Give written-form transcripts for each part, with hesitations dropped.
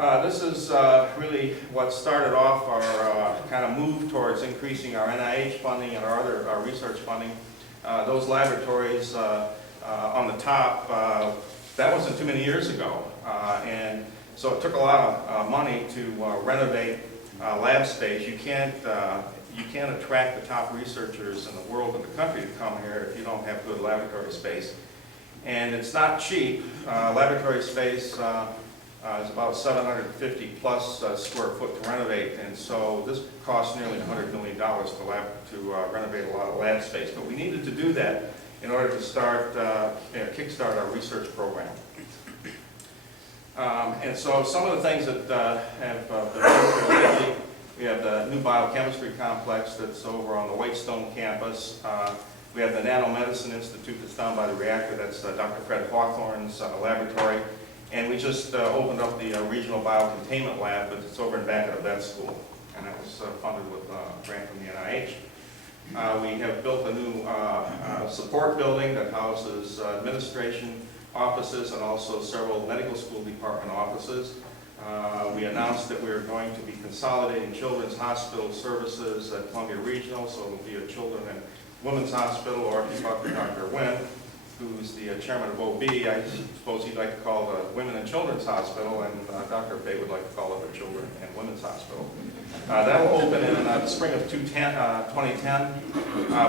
This is really what started off our kind of move towards increasing our NIH funding and our other research funding. Those laboratories on the top, that wasn't too many years ago. And so it took a lot of money to renovate lab space. You can't attract the top researchers in the world and the country to come here if you don't have good laboratory space. And it's not cheap. Laboratory space is about 750 plus square foot to renovate, and so this costs nearly $100 million to renovate a lot of lab space. But we needed to do that in order to start, kickstart our research program. And so some of the things that have been done lately, we have the new biochemistry complex that's over on the Whitestone campus. We have the Nanomedicine Institute that's down by the reactor. That's Dr. Fred Hawthorne's laboratory. And we just opened up the regional biocontainment lab, but it's over in back of the vet school. And that was funded with a grant from the NIH. We have built a new support building that houses administration offices and also several medical school department offices. We announced that we are going to be consolidating children's hospital services at Columbia Regional, so it will be a children and women's hospital, or if you talk to Dr. Wynn, who's the chairman of OB, I suppose he'd like to call it the Women and Children's Hospital, and Dr. Bay would like to call it the Children and Women's Hospital. That will open in the spring of 2010.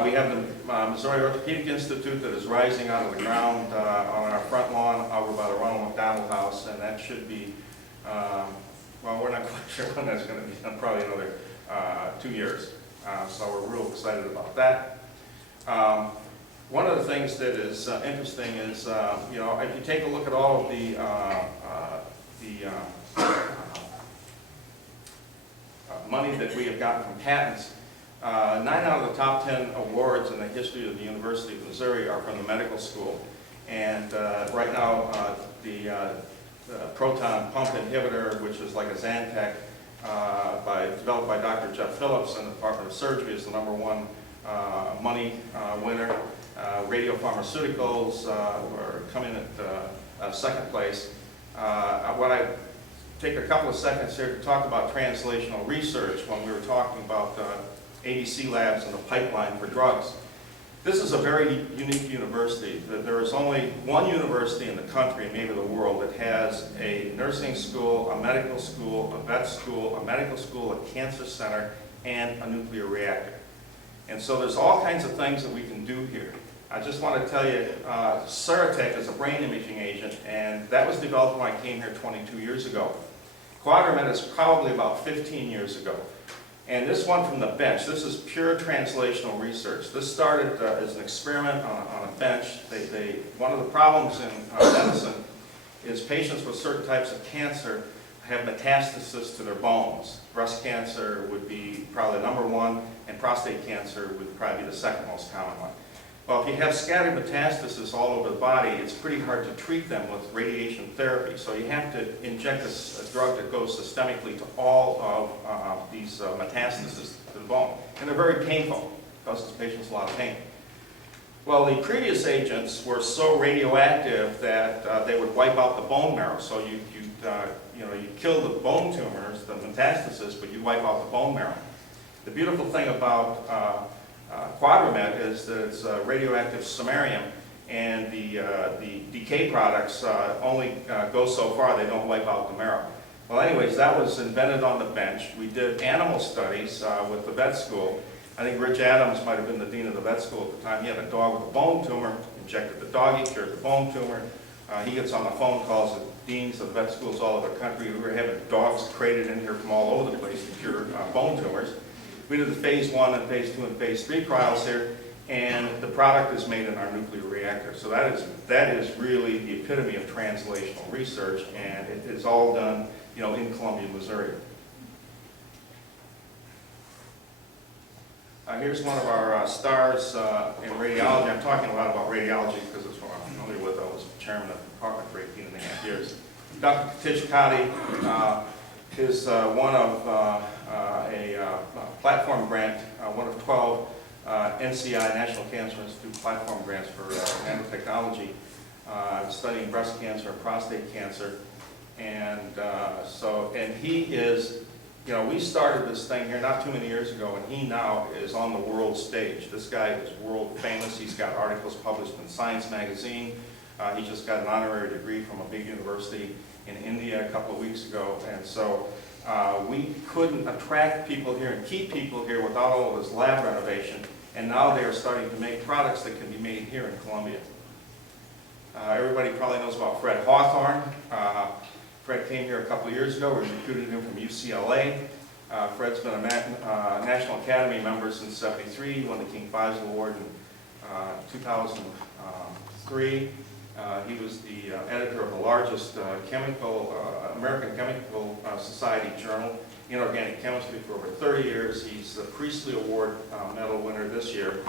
We have the Missouri Orthopedic Institute that is rising out of the ground on our front lawn over by the Ronald McDonald House, and that should be, well, we're not quite sure when that's going to be done, probably another 2 years. So we're real excited about that. One of the things that is interesting is, you know, if you take a look at all of the money that we have gotten from patents, 9 out of the top 10 awards in the history of the University of Missouri are from the medical school. And right now, the proton pump inhibitor, which is like a Zantac, developed by Dr. Jeff Phillips in the Department of Surgery, is the #1 money winner. Radiopharmaceuticals are coming at second place. What I take a couple of seconds here to talk about translational research when we were talking about ADC labs and the pipeline for drugs. This is a very unique university. There is only one university in the country, and maybe the world, that has a nursing school, a medical school, a vet school, a medical school, a cancer center, and a nuclear reactor. And so there's all kinds of things that we can do here. I just want to tell you, Ceratec is a brain imaging agent, and that was developed when I came here 22 years ago. Quadramet is probably about 15 years ago. And this one from the bench, this is pure translational research. This started as an experiment on a bench. One of the problems in medicine is patients with certain types of cancer have metastasis to their bones. Breast cancer would be probably #1, and prostate cancer would probably be the second most common one. Well, if you have scattered metastasis all over the body, it's pretty hard to treat them with radiation therapy. So you have to inject a drug that goes systemically to all of these metastases to the bone. And they're very painful, causes patients a lot of pain. Well, the previous agents were so radioactive that they would wipe out the bone marrow. So you kill the bone tumors, the metastasis, but you wipe out the bone marrow. The beautiful thing about Quadramet is that it's radioactive samarium, and the decay products only go so far. They don't wipe out the marrow. Well, anyways, that was invented on the bench. We did animal studies with the vet school. I think Rich Adams might have been the dean of the vet school at the time. He had a dog with a bone tumor, injected the doggy, cured the bone tumor. He gets on the phone, calls the deans of the vet schools all over the country. We were having dogs crated in here from all over the place to cure bone tumors. We did the phase 1 and phase 2 and phase 3 trials here, and the product is made in our nuclear reactor. So that is really the epitome of translational research, and it is all done, you know, in Columbia, Missouri. Here's one of our stars in radiology. I'm talking a lot about radiology because it's what I'm familiar with. I was chairman of the department for 18.5 years. Dr. Katish Kadi is one of a platform grant, one of 12 NCI, National Cancer Institute platform grants for nanotechnology, studying breast cancer and prostate cancer. And And he is, you know, we started this thing here not too many years ago, and he now is on the world stage. This guy is world famous. He's got articles published in Science magazine. He just got an honorary degree from a big university in India a couple of weeks ago. And so we couldn't attract people here and keep people here without all of this lab renovation. And now they are starting to make products that can be made here in Columbia. Everybody probably knows about Fred Hawthorne. Fred came here a couple of years ago. We recruited him from UCLA. Fred's been a National Academy member since '73. He won the King Faisal Award in 2003. He was the editor of the largest American Chemical Society journal, Inorganic Chemistry, for over 30 years. He's the Priestley Award medal winner this year,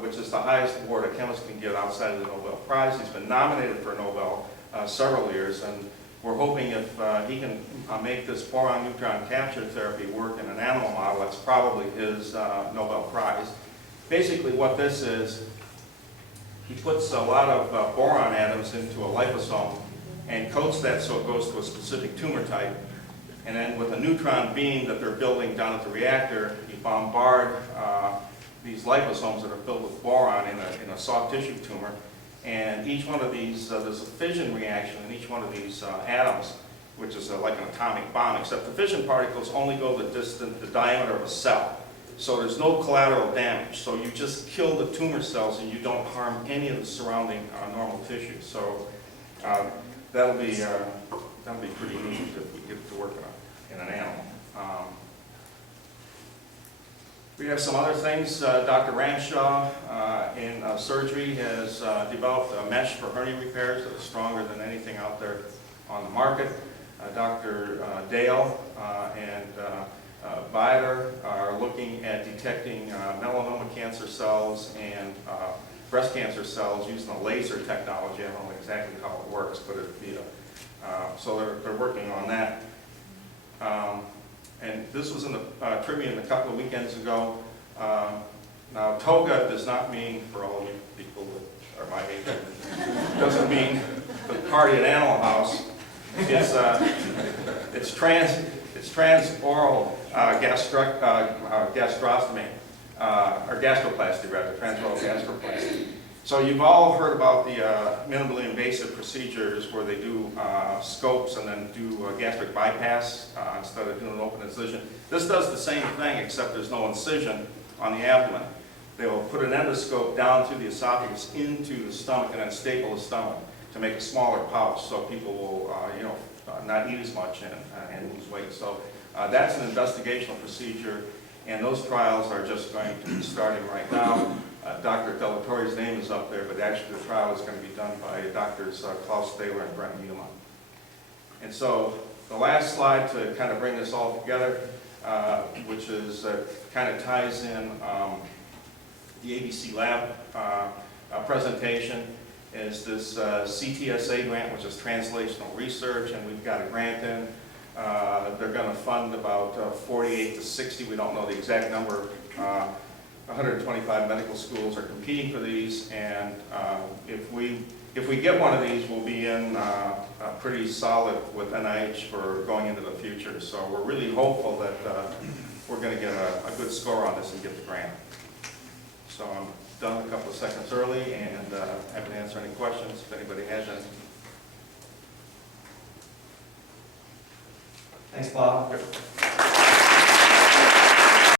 which is the highest award a chemist can get outside of the Nobel Prize. He's been nominated for a Nobel several years, and we're hoping if he can make this boron neutron capture therapy work in an animal model, that's probably his Nobel Prize. Basically what this is, he puts a lot of boron atoms into a liposome and coats that so it goes to a specific tumor type. And then with a neutron beam that they're building down at the reactor, you bombard these liposomes that are filled with boron in a soft tissue tumor. And each one of these, there's a fission reaction in each one of these atoms, which is like an atomic bomb, except the fission particles only go the diameter of a cell. So there's no collateral damage. So you just kill the tumor cells and you don't harm any of the surrounding normal tissue. So that'll be pretty neat if we get to work in an animal. We have some other things. Dr. Ramshaw in surgery has developed a mesh for hernia repairs that is stronger than anything out there on the market. Dr. Dale and Vider are looking at detecting melanoma cancer cells and breast cancer cells using a laser technology. I don't know exactly how it works, but it'd be so they're working on that. And this was in the Tribune a couple of weekends ago. Now, toga does not mean, for all of you people that are my age, doesn't mean the party at Animal House. It's transoral gastrostomy, or gastroplasty rather, transoral gastroplasty. So you've all heard about the minimally invasive procedures where they do scopes and then do gastric bypass instead of doing an open incision. This does the same thing, except there's no incision on the abdomen. They will put an endoscope down through the esophagus into the stomach and then staple the stomach to make a smaller pouch so people will not eat as much and lose weight. So that's an investigational procedure, and those trials are just going to be starting right now. Dr. Delatorre's name is up there, but actually the trial is going to be done by Drs. Klaus Thaler and Brent Needleman. And so the last slide to kind of bring this all together, which is kind of ties in the ABC Lab presentation, is this CTSA grant, which is translational research, and we've got a grant in. They're going to fund about 48 to 60, we don't know the exact number. 125 medical schools are competing for these, and if we get one of these, we'll be in pretty solid with NIH for going into the future. So we're really hopeful that we're going to get a good score on this and get the grant. So I'm done a couple of seconds early, and happy to answer any questions if anybody has any. Thanks, Bob.